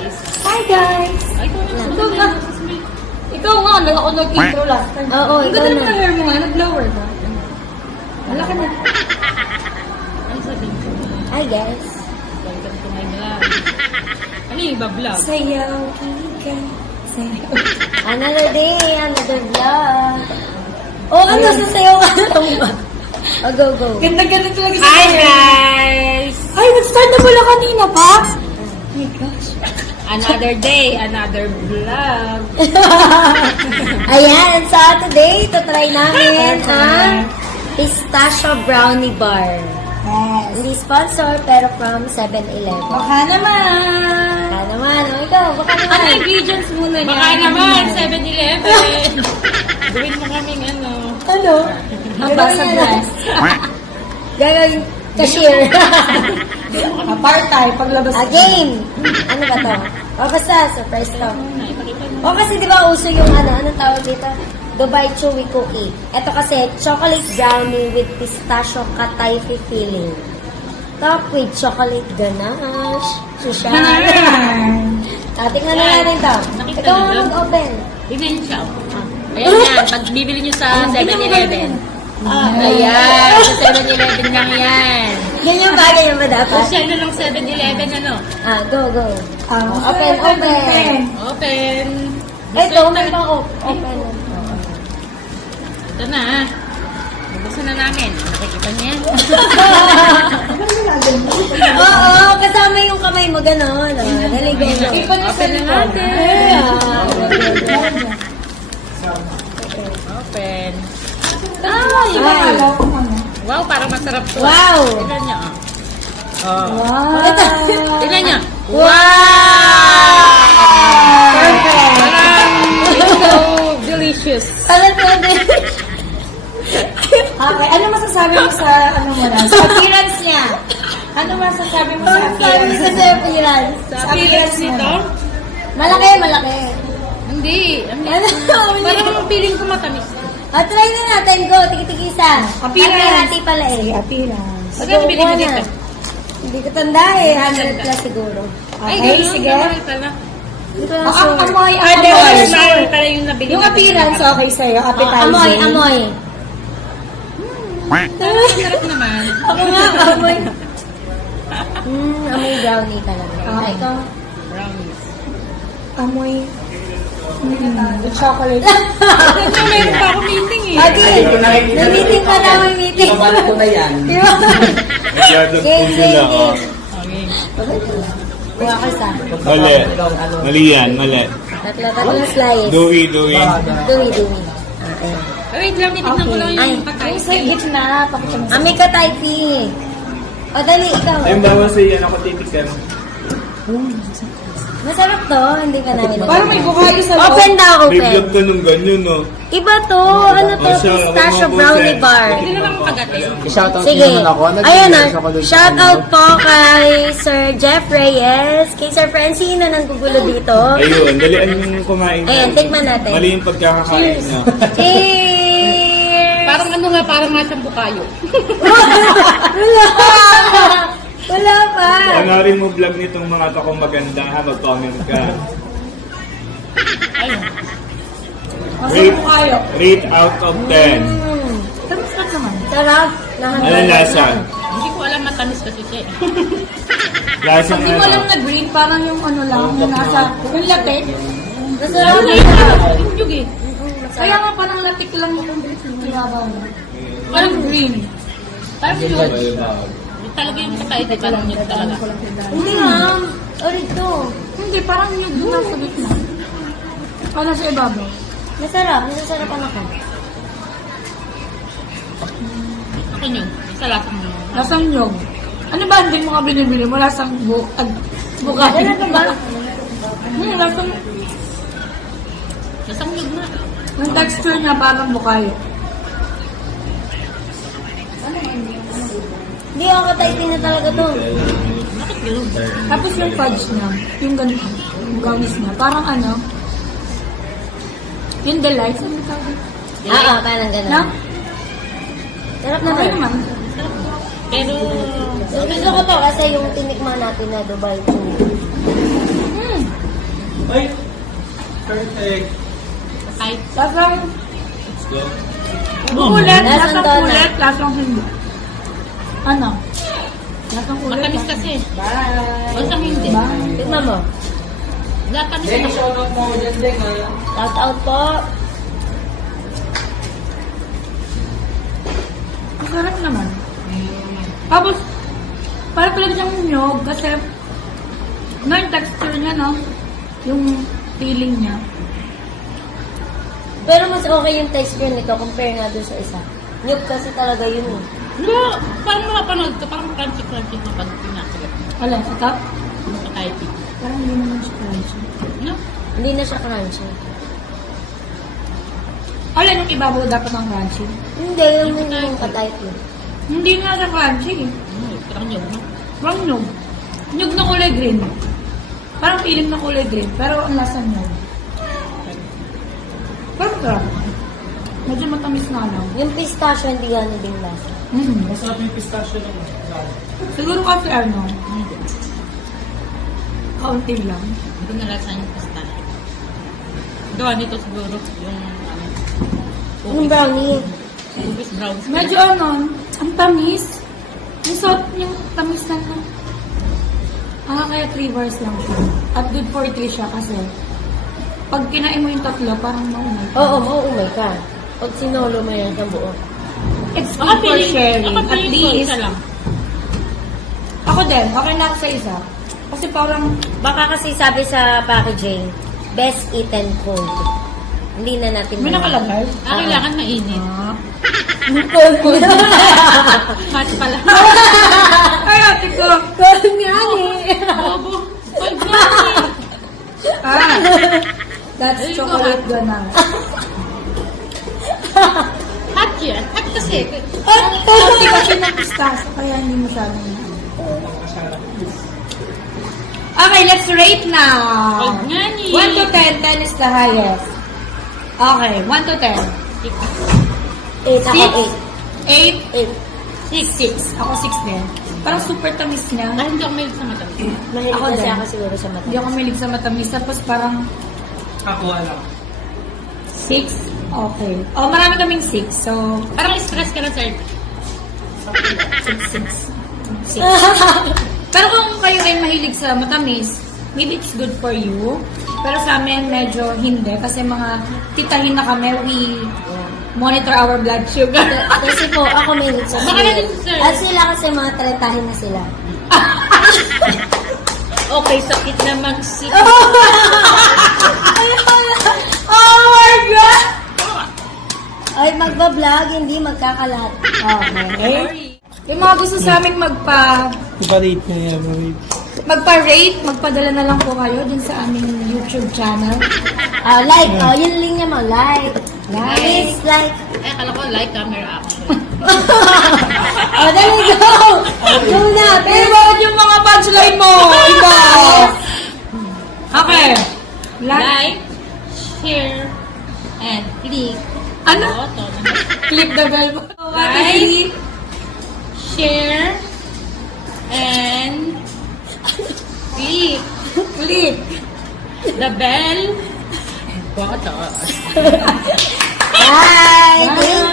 guys. Hi guys! Ay, ito Ikaw na. Ikaw nga, ako nag-intro last time. Oo, Ang ikaw ganda na. naman ang hair mo nga, nag-blower ka. Wala ka na. Ano sabihin ko? Hi guys! Welcome to my vlog. Ano yung iba-vlog? Sayaw, kilig sayaw. Another day, another vlog. Oh, ano? Sasayaw ka lang ba? Oh, go, go. Ganda-ganda talaga siya. Hi guys! Ay, nag-start na pala kanina pa? Oh my gosh. Another day, another vlog. Ayan, so today, try namin ang pistachio brownie bar. Yes. Hindi sponsor, pero from 7-Eleven. Baka naman. Baka naman, oh, ikaw, baka Ano naman. ingredients muna niya? Baka naman, 7-Eleven. Gawin mo kaming ano. Ano? Ang Basa gawin niya glass. Gagawin cashier. Apartheid, paglabas. Again! Ano ba to? O basta, surprise to. Ipakita mo. O kasi di ba uso yung anong tawag dito? Dubai Chewy Cookie. Ito kasi, chocolate brownie with pistachio katayfi filling. Top with chocolate ganache. Sushan. Tingnan na natin to. Nakita Ikaw na ang lang. mag-open. Tignan niyo siya. Ayan yan, pag bibili niyo sa 7-Eleven. Ayan, sa 7-Eleven lang yan. Ganyan ba? Ganyan ba dapat? Kasi ano lang 7-Eleven ano? Go, go. Open, open. Open. Ito, may pang open. Ito na. Gusto na namin. Nakikita niyo yan. Oo, kasama yung kamay mo gano'n. Dali, go, go. Open na natin. Open. Ay! Wow, parang masarap to. Wow! Tignan niyo. Oh. Wow. Tignan niyo. Perfect! Parang so delicious. Parang pwede. Okay, ano masasabi mo sa ano mo na? Sa appearance niya? Ano masasabi mo sa Sabi appearance? ko sa appearance. Sa appearance nito? Malaki, malaki. Hindi. Ano? Parang feeling ko matamis. Try na natin. Go, tiki-tiki-isa. Appearance. Hati pala eh. Appearance. Magkano bili mo dito? Hindi ko tanda eh. 100 plus siguro. Ay, Okay, ganun. sige. Mahal pala. Hindi ko na Ang sure. amoy, Ah, ang di ba? amoy. Mahal pala yung nabili Yung natin. appearance, okay sa'yo. Appetizing. Amoy, amoy. Masarap naman. Ako nga, amoy. Amoy brownie talaga. Ah. Ito. Brownies. Amoy. The chocolate. Ito, meron pa ako meeting eh. Okay. May meeting pa na, may meeting. Babalik ko na yan. Di ba? Masyadong Game, puso game, na ako. Okay. Kuha ka sa. Mali. Mali yan, mali. Tatlo slice. Dewy, dewy. Dumi. Okay. Wait lang, titignan ko lang Ay. yung patay. Yung sa gitna, pakita mo sa Ami ka typey. O dali, ikaw. Ayun ba sa yan ako titikan? Masarap to, hindi ka namin. Parang may bukayo sa loob. Open daw, May open. vlog ka nung ganyan, no? Iba to, ano to, Oh, siya, pistachio huwag mo brownie busin. bar. Hindi naman ako kagatin. Shoutout Sige. naman ako. Ayun Nag-research ako na. dun sa Shout ano. out po kay Sir Jeff Reyes, kay Sir Francine na nanggugulo dito. Ayun, dalian yung kumain. Ayan, tikman natin. Mali yung pagkakakain niya. Cheers! Parang ano nga, parang nga siyang bukayo. Wala pa. Panarin mo vlog nitong mga takong maganda, ha? Mag-comment ka. Masarap bukayo. Rate out of 10. Sarap naman. Sarap. Ano lasa? Hindi ko alam matamis kasi siya. Lasa Hindi mo alam na green, parang yung ano lang, yung nasa, yung latik. Masarap. Yung yug eh. Kaya nga parang latik lang yung ibabaw mo. Parang green. Parang yug. Talaga yung patay, di parang yug talaga. Hindi nga. Orig to. Hindi, parang yung nasa gitna. Parang sa ibabaw. Masarap. Masasarapan ako. Ako yun. Isa lasang mo. Lasang nyog. Ano ba hindi mo ka binibili mo? Lasang bukayo. Ano to ba? Lasang, Lasang yug na. yung texture niya parang bukayo. Hindi ako ka-typing na talaga to. Bakit gano'n? Tapos yung fudge niya, yung ganito, yung brownies niya, parang ano, yung delights, ano tawag? Parang ganun. Na? Sarap Okay naman. naman. Pero, Gusto ko to kasi yung tinikman natin na Dubai food. Ay! Perfect. Ay, Lasang Let's go. kulit, Lasang lasang donut. kulit, lasang hindi. Ano? Lasang kulit. matamis kasi. Bye. Masang hindi. Bye. Tignan mo. Natamis Deng, na. shoutout mo dyan, Deng. Shout out po. Ang sarap naman. Tapos, parang talaga siyang nyog kasi no, yung texture niya, no? Yung feeling niya. Pero mas okay yung texture nito compare nga dun sa isa. Nyug kasi talaga yun eh. No, parang makapanood ka, parang crunchy-crunchy na pag pinakalat mo. Wala, ito? Sa type. Parang hindi naman siya crunchy. No? Hindi na siya crunchy. Wala, nung ibabaw dapat ng crunchy. Hindi, yung ka-type yun. Hindi nga siya crunchy. Parang yun, no? Parang nyog. Nyog na kulay green. Parang feeling na kulay green, pero ang lasa nyog. Parang sarap. Medyo matamis na lang. Yung pistachio hindi gano'n din lasa. Masarap yung pistachio ng Siguro kasi ano, kaunti lang. Hindi na lasa yung pistachio. Gawa nito siguro yung Yung brownie. cookies browns. Medyo ano, ang tamis. Ang sarap yung tamis na lang. Kaya 3 bars lang siya. At good for 3 siya kasi pag kinain mo yung tatlo, parang maumay. Oo, mauumay ka. Pag sinolo mo yan sa buo. It's Baka good for sharing. baka At feeling ko least, isa lang. ako din, okay na ako sa isa. Kasi parang, Baka kasi sabi sa packaging, best eaten cold. Hindi na natin may nakalagay. Kailangan mainit. Cold. Hot pala. Ay, ate ko. Cold nga eh. Bobo. Pag gano'n. Ah, that's Ayun ko, chocolate ganache. Hot yan. Hot kasi. Kasi kasi ng pistache, kaya hindi masyadong Okay, let's rate now. Huwag nga ni. 1 to 10, 10 is the highest. Okay, 1 to 10. 8 ako, 8, 8. 6. Ako 6 din. Parang super tamis niya. Dahil hindi ako mahilig sa matamis. Mahilig Ako kasi din. ako siguro sa mata. Hindi ako mahilig sa matamis. Tapos parang Ako wala. 6. Okay. Oh, marami kaming 6. So, Parang stress ka na, sir. 6. Pero kung kayo ay mahilig sa matamis, maybe it's good for you. Pero sa amin, medyo hindi. Kasi mga titahin na kami, we monitor our blood sugar. Kasi po, ako mahilig sa Baka na din, sir. At sila kasi mga tretahin na sila. Okay, sakit na mag-sit. Oh my God! Ay, magbablog, hindi magkakalat. Okay. Sorry. Yung mga gusto sa aming Ipa-rate na yan, magpa-rate, magpadala na lang po kayo dun sa aming YouTube channel. Like, yun link niya mo, like. Like. Please, like. Eh, akala ko like camera action. Dali, go! Go na, Pero yung mga punchline mo, iba. Okay. Like, share, and click. Ano? Button. Click the bell. Like, share, and click Click. the bell button. Bye! Thank